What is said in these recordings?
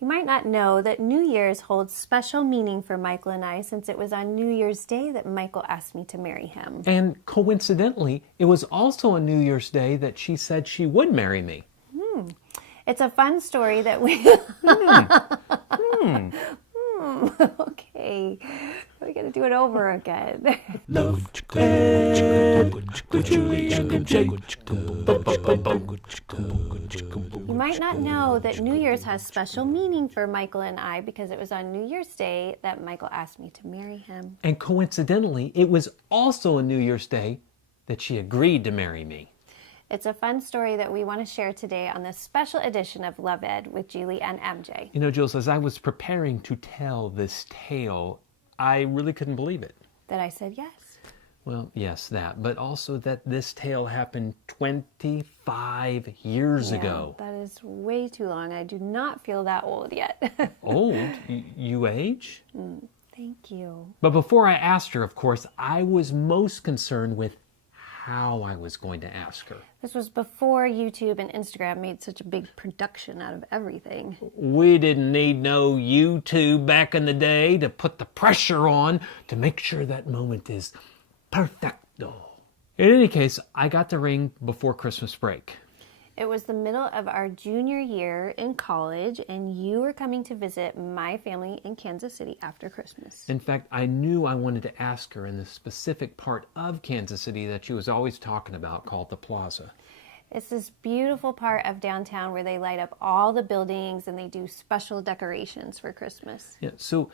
You might not know that New Year's holds special meaning for Michael and I, since it was on New Year's Day that Michael asked me to marry him. And coincidentally, it was also on New Year's Day that she said she would marry me. It's a fun story that we... Okay, we gotta do it over again. You might not know that New Year's has special meaning for Michael and I because it was on New Year's Day that Michael asked me to marry him. And coincidentally, it was also on New Year's Day that she agreed to marry me. It's a fun story that we want to share today on this special edition of Love Ed with Julie and MJ. You know, Jules, as I was preparing to tell this tale, I really couldn't believe it. That I said yes. Well, yes, that, but also that this tale happened 25 years ago. That is way too long. I do not feel that old yet. Old? You age? Thank you. But before I asked her, of course, I was most concerned with how I was going to ask her. This was before YouTube and Instagram made such a big production out of everything. We didn't need no YouTube back in the day to put the pressure on to make sure that moment is perfecto. In any case, I got the ring before Christmas break. It was the middle of our junior year in college, and you were coming to visit my family in Kansas City after Christmas. In fact, I knew I wanted to ask her in the specific part of Kansas City that she was always talking about called the Plaza. It's this beautiful part of downtown where they light up all the buildings and they do special decorations for Christmas. Yeah, so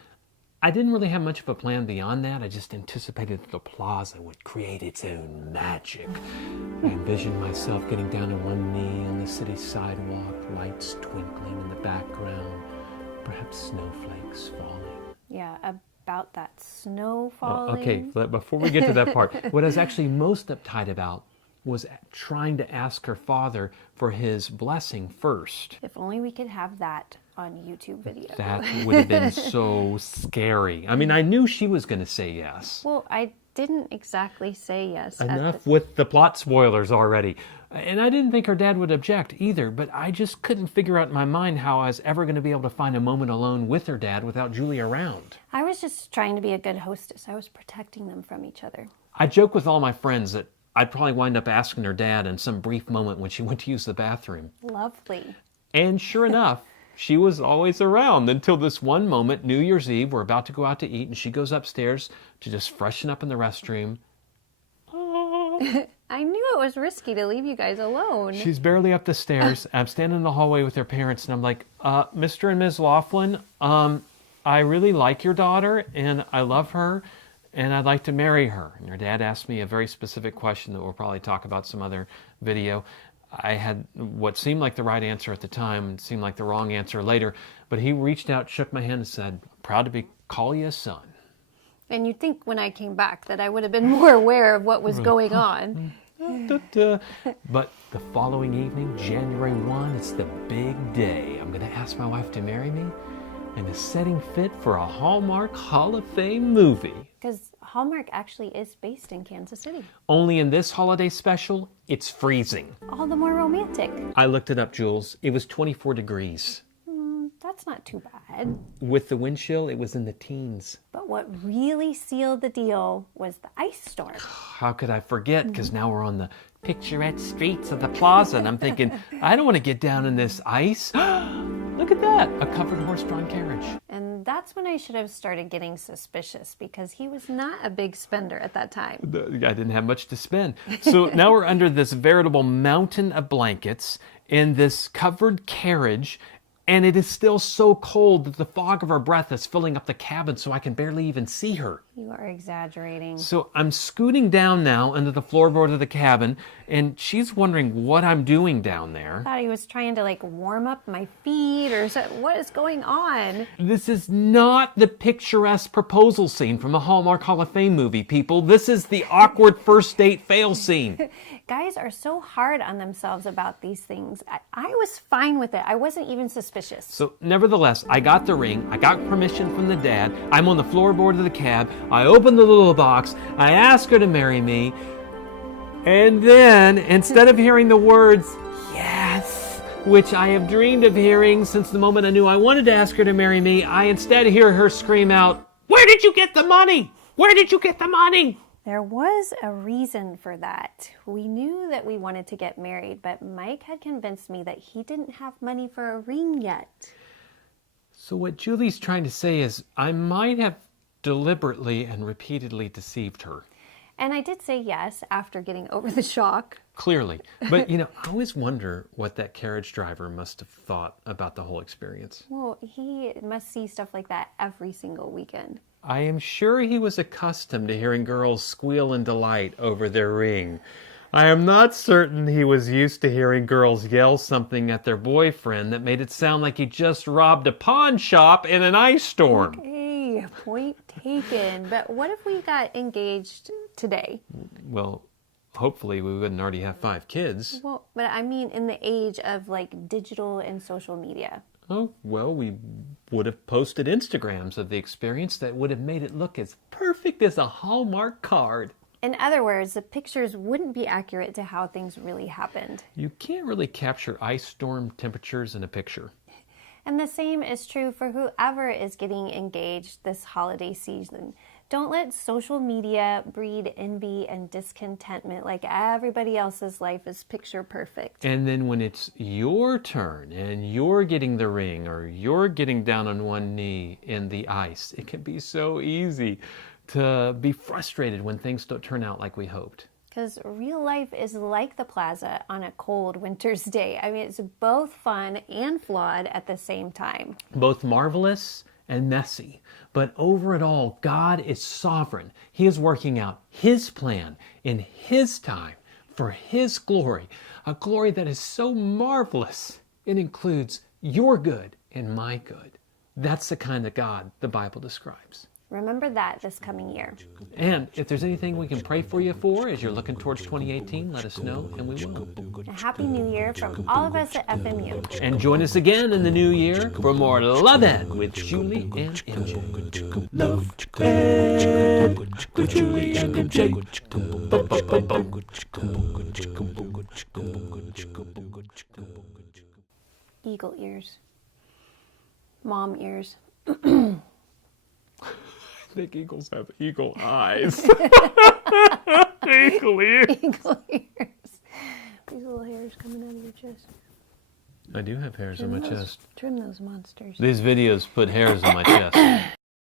I didn't really have much of a plan beyond that. I just anticipated that the Plaza would create its own magic. I envisioned myself getting down on one knee on the city sidewalk, lights twinkling in the background, perhaps snowflakes falling. Yeah, about that snow falling. Okay, but before we get to that part, what I was actually most uptight about was trying to ask her father for his blessing first. If only we could have that on YouTube video. That would have been so scary. I mean, I knew she was going to say yes. Well, I didn't exactly say yes. Enough with the plot spoilers already. And I didn't think her dad would object either, but I just couldn't figure out in my mind how I was ever going to be able to find a moment alone with her dad without Julie around. I was just trying to be a good hostess. I was protecting them from each other. I joke with all my friends that I'd probably wind up asking her dad in some brief moment when she went to use the bathroom. Lovely. And sure enough, she was always around until this one moment, New Year's Eve, we're about to go out to eat, and she goes upstairs to just freshen up in the restroom. I knew it was risky to leave you guys alone. She's barely up the stairs. I'm standing in the hallway with her parents, and I'm like, Mr. and Ms. Laughlin, I really like your daughter, and I love her, and I'd like to marry her. And her dad asked me a very specific question that we'll probably talk about some other video. I had what seemed like the right answer at the time and seemed like the wrong answer later, but he reached out, shook my hand, and said, proud to call you a son. And you'd think when I came back that I would have been more aware of what was going on. But the following evening, January 1, it's the big day. I'm going to ask my wife to marry me, and the setting fit for a Hallmark Hall of Fame movie. Because Hallmark actually is based in Kansas City. Only in this holiday special, it's freezing. All the more romantic. I looked it up, Jules. It was 24 degrees. That's not too bad. With the wind chill, it was in the teens. But what really sealed the deal was the ice storm. How could I forget? Because now we're on the picturesque streets of the plaza, and I'm thinking, I don't want to get down in this ice. Look at that, a covered horse-drawn carriage. And that's when I should have started getting suspicious, because he was not a big spender at that time. I didn't have much to spend. So now we're under this veritable mountain of blankets in this covered carriage, and it is still so cold that the fog of her breath is filling up the cabin so I can barely even see her. You are exaggerating. So I'm scooting down now under the floorboard of the cabin, and she's wondering what I'm doing down there. I thought he was trying to warm up my feet or so. What is going on? This is not the picturesque proposal scene from a Hallmark Hall of Fame movie, people. This is the awkward first date fail scene. Guys are so hard on themselves about these things. I was fine with it. I wasn't even suspicious. So nevertheless, I got the ring. I got permission from the dad. I'm on the floorboard of the cab. I open the little box. I ask her to marry me. And then, instead of hearing the words, yes, which I have dreamed of hearing since the moment I knew I wanted to ask her to marry me, I instead hear her scream out, "Where did you get the money? Where did you get the money?" There was a reason for that. We knew that we wanted to get married, but Mike had convinced me that he didn't have money for a ring yet. So what Julie's trying to say is I might have deliberately and repeatedly deceived her. And I did say yes after getting over the shock. Clearly. But, I always wonder what that carriage driver must have thought about the whole experience. Well, he must see stuff like that every single weekend. I am sure he was accustomed to hearing girls squeal in delight over their ring. I am not certain he was used to hearing girls yell something at their boyfriend that made it sound like he just robbed a pawn shop in an ice storm. Okay, point taken. But what if we got engaged today? Well, hopefully we wouldn't already have 5 kids. Well, but I mean in the age of like digital and social media. Oh, well, we would have posted Instagrams of the experience that would have made it look as perfect as a Hallmark card. In other words, the pictures wouldn't be accurate to how things really happened. You can't really capture ice storm temperatures in a picture. And the same is true for whoever is getting engaged this holiday season. Don't let social media breed envy and discontentment like everybody else's life is picture perfect. And then when it's your turn and you're getting the ring or you're getting down on one knee in the ice, it can be so easy to be frustrated when things don't turn out like we hoped. Because real life is like the plaza on a cold winter's day. I mean, it's both fun and flawed at the same time. Both marvelous and messy. But over it all, God is sovereign. He is working out His plan in His time for His glory. A glory that is so marvelous, it includes your good and my good. That's the kind of God the Bible describes. Remember that this coming year. And if there's anything we can pray for you for as you're looking towards 2018, let us know and we will. A Happy New Year from all of us at FMU. And join us again in the new year for more Love Ed with Julie and MJ. Love Ed with Julie and MJ. Eagle ears. Mom ears. I think eagles have eagle eyes. Eagle ears. Eagle ears. These little hairs coming out of your chest. I do have hairs on my chest. Trim those monsters. These videos put hairs on my chest.